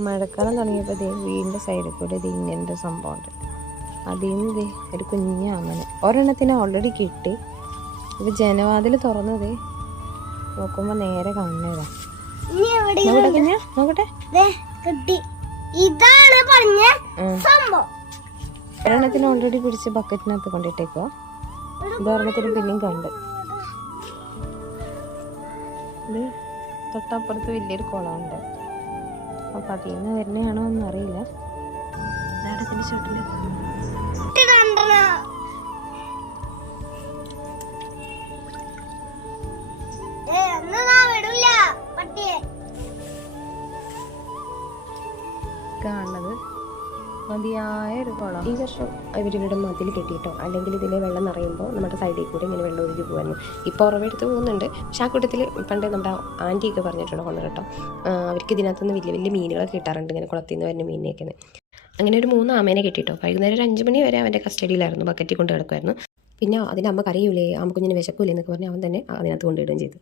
മഴക്കാലം തുടങ്ങിയപ്പോൾ വീടിൻ്റെ സൈഡിൽ കൂടെ ഇത് ഇങ്ങനത്തെ സംഭവമുണ്ട്. അതിൽ നിന്ന് ഒരു കുഞ്ഞ് ആമന് ഒരെണ്ണത്തിന് ഓൾറെഡി കിട്ടി. ഇപ്പം ജനവാതിൽ തുറന്നത് നോക്കുമ്പോൾ നേരെ കാണുന്നതാ. നോക്കട്ടെ, ഒരെണ്ണത്തിന് ഓൾറെഡി പിടിച്ച് ബക്കറ്റിനകത്ത് കൊണ്ടിട്ടേക്കോ. ഇത് ഒരെണ്ണത്തിന് പിന്നെയും കണ്ട്. ഇത് തൊട്ടപ്പുറത്ത് വലിയൊരു കുളമുണ്ട്. അപ്പം അതിൽ നിന്ന് വരുന്നതാണോ ഒന്നും അറിയില്ല. അതിൻ്റെ ചുട്ടില് കാണുന്നത് മതിയായ ഒരു കുളം. ഈ വർഷം ഇവരിവിടെ മതിൽ കെട്ടിയിട്ടോ, അല്ലെങ്കിൽ ഇതിലെ വെള്ളം നിറയുമ്പോൾ നമ്മുടെ സൈഡിൽ കൂടെ ഇങ്ങനെ വെള്ളം ഒഴുകി പോകുമായിരുന്നു. ഇപ്പോൾ ഉറവെടുത്ത് പോകുന്നുണ്ട്. പക്ഷേ ആ കൂട്ടത്തിൽ പണ്ട് നമ്മുടെ ആൻറ്റിയൊക്കെ പറഞ്ഞിട്ടുണ്ട് കൊണ്ട് കേട്ടോ, അവർക്ക് ഇതിനകത്തുനിന്ന് വലിയ വലിയ മീനുകളൊക്കെ കിട്ടാറുണ്ട്, ഇങ്ങനെ കുളത്തിൽ നിന്ന് വരുന്ന മീനിനെയൊക്കെ. അങ്ങനെ ഒരു 3 ആമേനെ കിട്ടിയിട്ടോ. വൈകുന്നേരം ഒരു 5 മണി വരെ അവൻ്റെ കസ്റ്റഡിയിലായിരുന്നു, ബക്കറ്റിൽ കൊണ്ട് കിടക്കുമായിരുന്നു. പിന്നെ അതിൻ്റെ അമ്മ കരയൂലേ, അമ്മ കുഞ്ഞിന് വിശക്കൂലേ എന്നൊക്കെ പറഞ്ഞ് അവൻ തന്നെ അതിനകത്ത് കൊണ്ടിടുകയും ചെയ്തു.